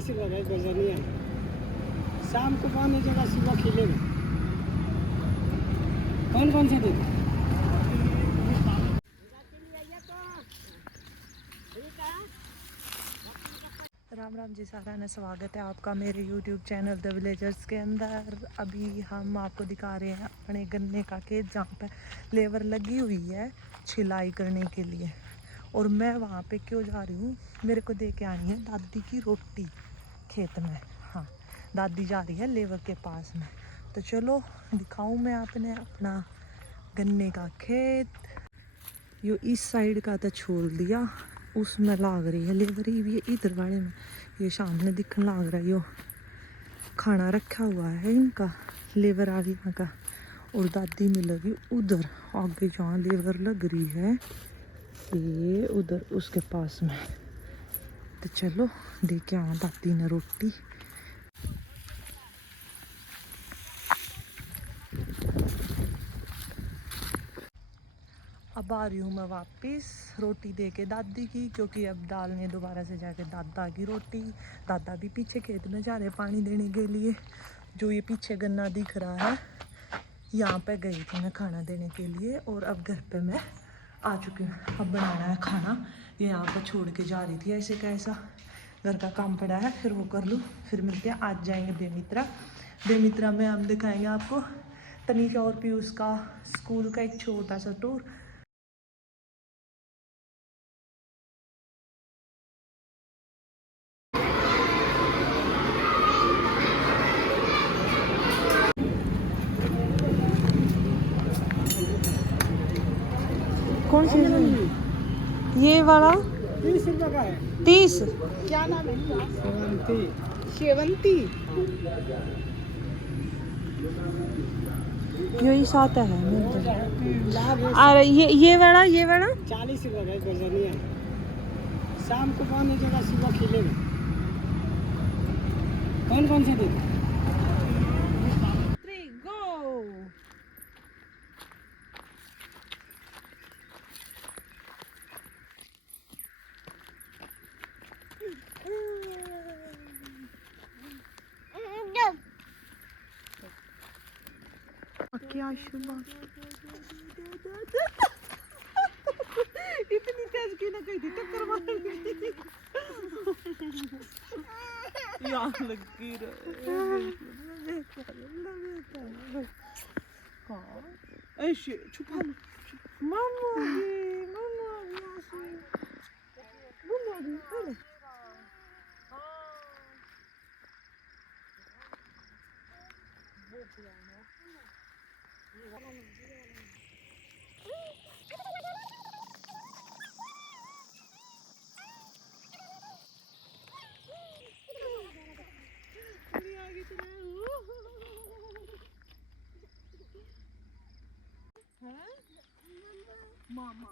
40 रुपये का गजनिया है। शाम को पानी जगह सुबह खिलेगा। कौन कौन से देते? राम राम जी सारा ने स्वागत है आपका मेरे YouTube चैनल द विलेजर्स के अंदर। अभी हम आपको दिखा रहे हैं अपने गन्ने का खेत जहाँ पे लेबर लगी हुई है छिलाई करने के लिए। और मैं वहाँ पे क्यों जा रही हूँ, मेरे को दे के आनी है दादी की रोटी खेत में। हाँ, दादी जा रही है लेबर के पास में, तो चलो दिखाऊँ मैं आपने अपना गन्ने का खेत। यो इस साइड का तो छोड़ दिया, उसमें लाग रही है लेबर ही भी इधर वाले में। ये सामने दिखने लाग रहा है, यो खाना रखा हुआ है इनका लेबर आ गया का। और दादी मिलेगी उधर आगे जहाँ लेबर लग रही है, ये उधर उसके पास में। तो चलो देखे आवा दादी ने रोटी। अब आ रही हूँ मैं वापस रोटी दे के दादी की, क्योंकि अब डालने दोबारा से जाके दादा की रोटी। दादा भी पीछे खेत में जा रहे पानी देने के लिए। जो ये पीछे गन्ना दिख रहा है, यहाँ पे गई थी मैं खाना देने के लिए, और अब घर पे मैं आ चुकी हूँ। अब बनाना है खाना, ये यहाँ पे छोड़ के जा रही थी ऐसे कैसा। घर का काम पड़ा है, फिर वो कर लूँ, फिर मिलते हैं। आज जाएंगे बेमित्रा। बेमित्रा में हम दिखाएंगे आपको तनीषा और पीयूष का स्कूल का एक छोटा सा टूर। कौन सी ये वाला 30 रुपये का है। 30। क्या नाम है? शेवंती। शेवंती यही साथ है और ये वाला 40 रुपये का गजनिया है। शाम को पानी जगह सुबह खिलेगा। कौन कौन से देते? गो। क्या शुभ इतनी तेज की ना कही थी टक्कर मार लगी ऐसे छुपा लो। मामा मामा